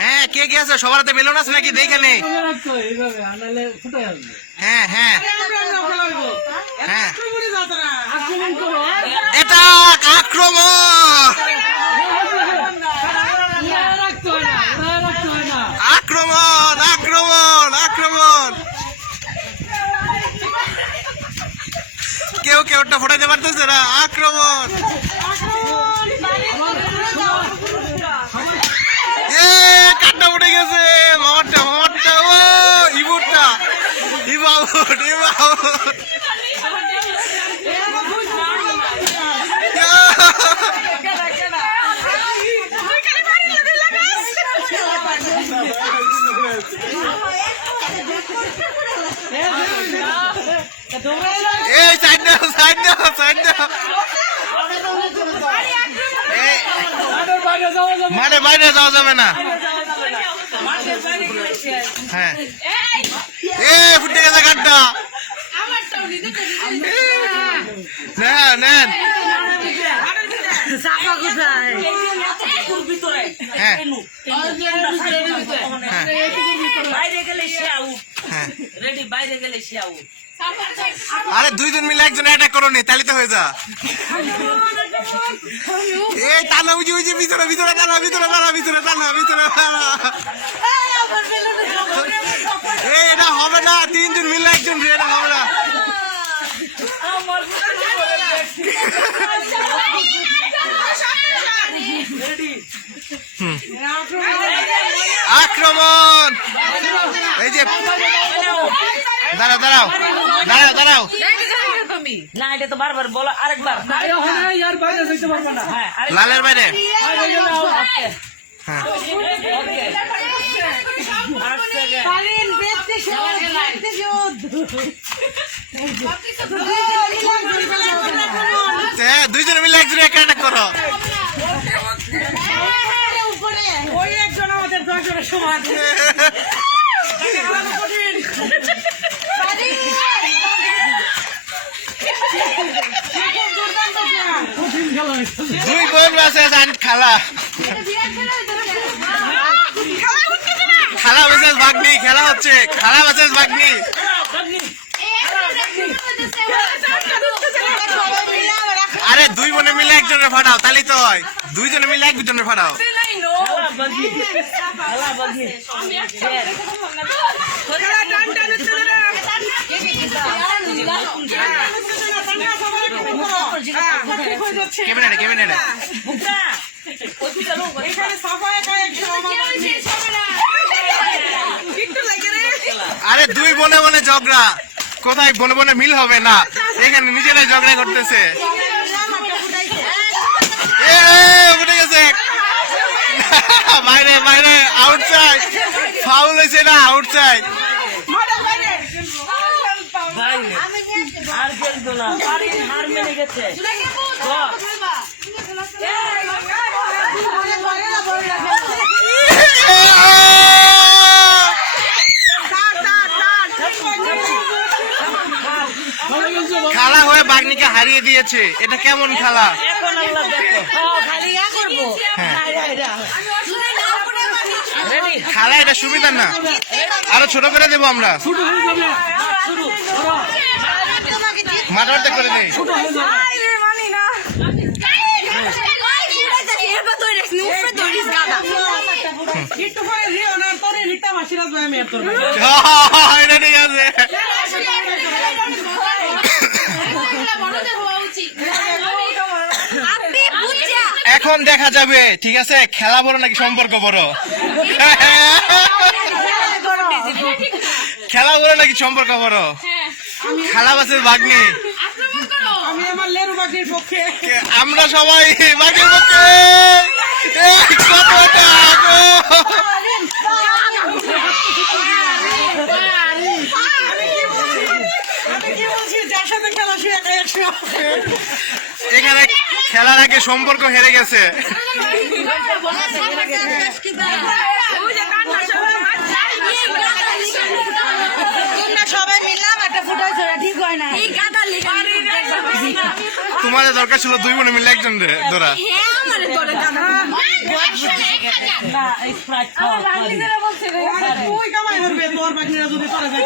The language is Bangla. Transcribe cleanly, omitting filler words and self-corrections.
হ্যাঁ, কে কে আছে? সবার হাতে বেলুন আছে নাকি? দেখে নেই। হ্যাঁ হ্যাঁ হ্যাঁ, এটা আক্রমণ, আক্রমণ, আক্রমণ, আক্রমণ। কেউ কেউটা ফোটাইতে পারতেছে না। আক্রমণ, কাঠটা উঠে গেছে। মামারটা, মামারটা, ও ইবুরটা, ইবু আউট, ইবু আউট। এই সাইড দাও, সাইড দাও, সাইড দাও। মানে বাইরে যাওয়া যাবে না। হ্যাঁ, ফুটে গেছে কাঠটা। নেন, নেন। আরে দুইজন মিলে একজন অ্যাটাক করো নি, তাহলে তো হয়ে যা। এই টানো, বুঝি বুঝি, ভিতরে ভিতরে টানো, ভিতরে টানো, ভিতরে টানো, ভিতরে টানো। এটা হবে না, তিনজন মিলে একজন, এটা হবে না। আক্রমণ, এই যে দাঁড়াও, দাঁড়াও, দাঁড়াও, দাঁড়াও। না, এটা তো বারবার বলো, আরেকবার। লালের বাইরে। দুইজনে মিলে একজন অ্যাটাক করো। ওই একজন আমাদের 10 জনের সমান। দুই বোন আছে, খালা, খালা ভার্সেস ভাগ্নি খেলা হচ্ছে। খালা ভার্সেস ভাগ্নি। আরে দুই বোনে মিলে একজনের ফাটাও, তাহলে তো হয়। দুইজনে মিলে একজনের ফাটাও। Camera, camera. আরে দুই বনে বনে ঝগড়া, কোথায় বনে বনে মিল হবে না, এখানে নিজেরাই ঝগড়া করতেছে। উঠে গেছে বাইরে, বাইরে, আউটসাইড। ফাউল হয়েছে না, আউটসাইড। আর খেলতো না, হার মেনে গেছে। খেলা হয়ে বাগনিকে হারিয়ে দিয়েছে। এটা কেমন খেলা? খেলা এটা সুবিধা না, আরো ছোট করে দেবো আমরা। মাঠে করে নেই। এটা ঠিক আছে। এখন দেখা যাবে, ঠিক আছে, খেলা বড় নাকি সম্পর্ক বড়। খেলা বড় নাকি সম্পর্ক বড়? খেলা বাসের ভাগ্নি। আমরা সবাই বাঘের পক্ষে। এখানে খেলার আগে সম্পর্ক হেরে গেছে। তোমরা সবাই মিললাম একটা ফুটাই ছোড়া ঠিক হয় না তোমার দরকার ছিল 2 বোনে মিলে একজন ধরা না স্প্রাইট খাওয়া তুই কামাই করবে তোর বাকিরা যদি তোরা যায়